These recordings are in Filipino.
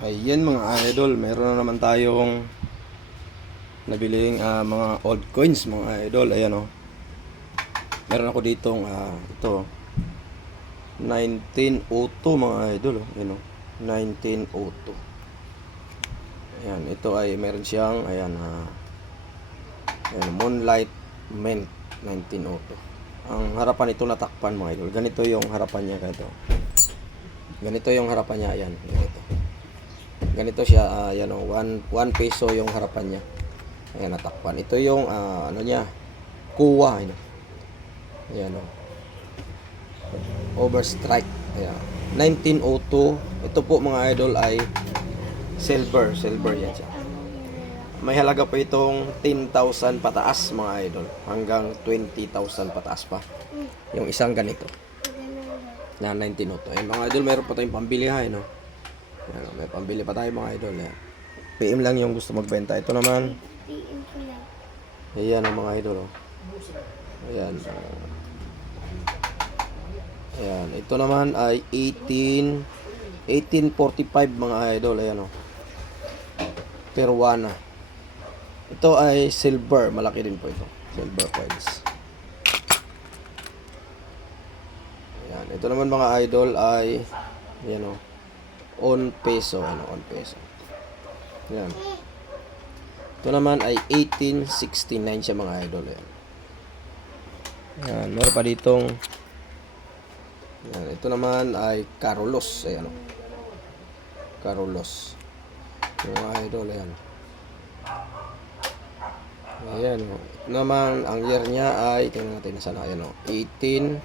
Ayan mga idol, meron na naman tayong nabiling mga old coins mga idol. Ayan o. Meron ako ditong ito 1902 mga idol. Ayan o. 1902. Ayan, ito ay meron siyang ayan, Moonlight Mint 1902. Ang harapan ito natakpan mga idol. Ganito yung harapan niya ganito. Ganito yung harapan niya, ayan, ganito. Ganito siya, yan o, 1 peso yung harapan niya. Ayan, natakpan. Ito yung, ano niya, kuwa. Ayan o. Overstrike. Ayan. 1902. Ito po mga idol ay silver. Silver yan siya. May halaga po itong 10,000 pataas mga idol. Hanggang 20,000 pataas pa. Yung isang ganito. Na 1902. Ayan mga idol, meron pa tayong pambili ha. No? Ayan, may pambili pa tayo mga idol. Ayan. PM lang yung gusto magbenta. Ito naman. Ayan ang mga idol. Oh. Ayan. Ayan. Ito naman ay 1845 mga idol. Ayan o. Peruana. Ito ay silver. Malaki din po ito. Silver coins. Ayan. Ito naman mga idol ay ayan o. On peso. Ano, on peso. Ayan. Ito naman ay 1869 siya mga idol. Ayan. Ayan. Meron pa ditong ayan. Ito naman ay Carolus. Ayan o. Carolus. Mga idol. Ayan. Ayan o. Ito naman ang year niya ay tingnan natin sana. Ayan o. 1785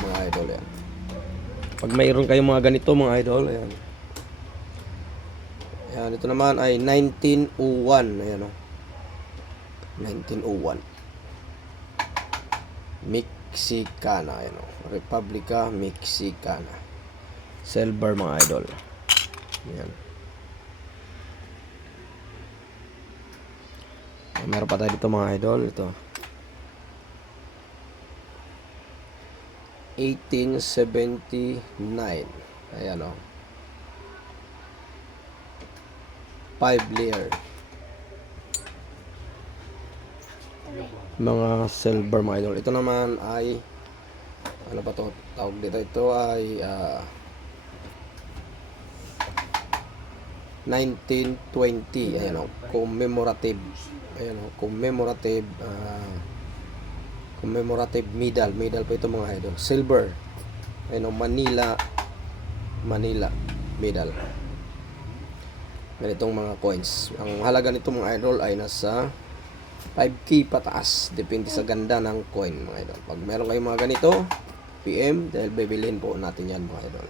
mga idol. Ayan. Pag mayroon kayong mga ganito mga idol. Ayan. Ayan, ito naman ay 1901. Ayan o. 1901. Mexicana. Ayan o. Republica Mexicana. Silver mga idol. Ayan. Meron pa tayo dito mga idol. Ito. 1879. Ayan o. 5 layer. Mga silver mga idol. Ito naman ay ano ba to tawag dito? Ito ay 1920. Ayan o. Commemorative. Ayan o. Commemorative medal. Medal po ito mga idol. Silver. Ayan o. Manila medal. Ganitong mga coins. Ang halaga nito mga idol ay nasa 5K pataas. Depende sa ganda ng coin mga idol. Pag meron kayong mga ganito, PM dahil bibilhin po natin yan mga idol.